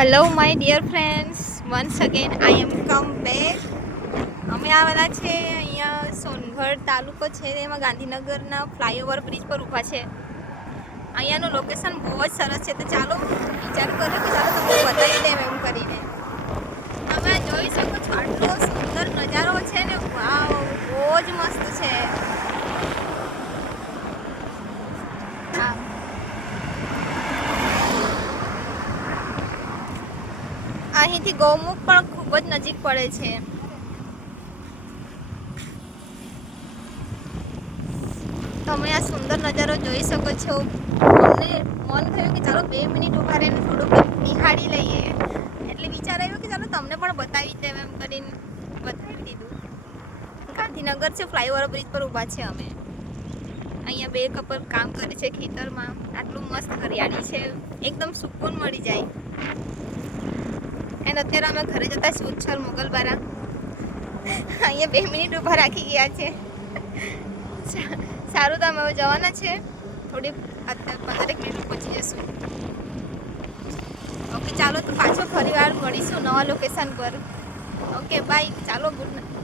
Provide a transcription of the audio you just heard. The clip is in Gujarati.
Hello my dear friends, once again I am come back. અમે આવેલા છે અહીંયા સોનગઢ તાલુકો છે, એમાં ગાંધીનગરના ફ્લાયઓવર બ્રિજ પર ઊભા છે. અહીંયાનું લોકેશન બહુ જ સરસ છે, તો ચાલો વિચાર કર્યો કે ચાલો તમને બતાવી દેમ એમ કરીને. તમે જોઈ શકો છો આટલો સુંદર નજારો છે ને, વાવ, બહુ જ મસ્ત છે. હા, અહીંથી ગૌમુખ પણ ખૂબ જ નજીક પડે છે. તમે આ સુંદર નજારો જોઈ શકો છો. અમને મન થયું કે ચાલો 2 મિનિટ ઉભા રહીને થોડુંક નિહાળી લઈએ, એટલે વિચાર આવ્યો કે ચાલો તમને પણ બતાવી દેમ એમ કરીને બતાવી દીધું. ગાંધીનગર છે, ફ્લાયઓવર બ્રિજ પર ઊભા છે અમે. અહીંયા 2 કપલ કામ કરે છે ખેતરમાં. આટલું મસ્ત હરિયાળી છે, એકદમ સુકૂન મળી જાય. એન્ડ અત્યારે અમે ઘરે જતા છીએ ઉચ્છલ મોગલબારા. અહીંયા 2 મિનિટ ઊભા રાખી ગયા છે. સારું, તો અમે હવે જવાના છે. થોડી 15 મિનિટ પહોંચી જશું. ઓકે, ચાલો તો પાછો ફરી વાર મળીશું નવા લોકેશન પર. Okay, bye. ચાલો, ગુડ નાઇટ.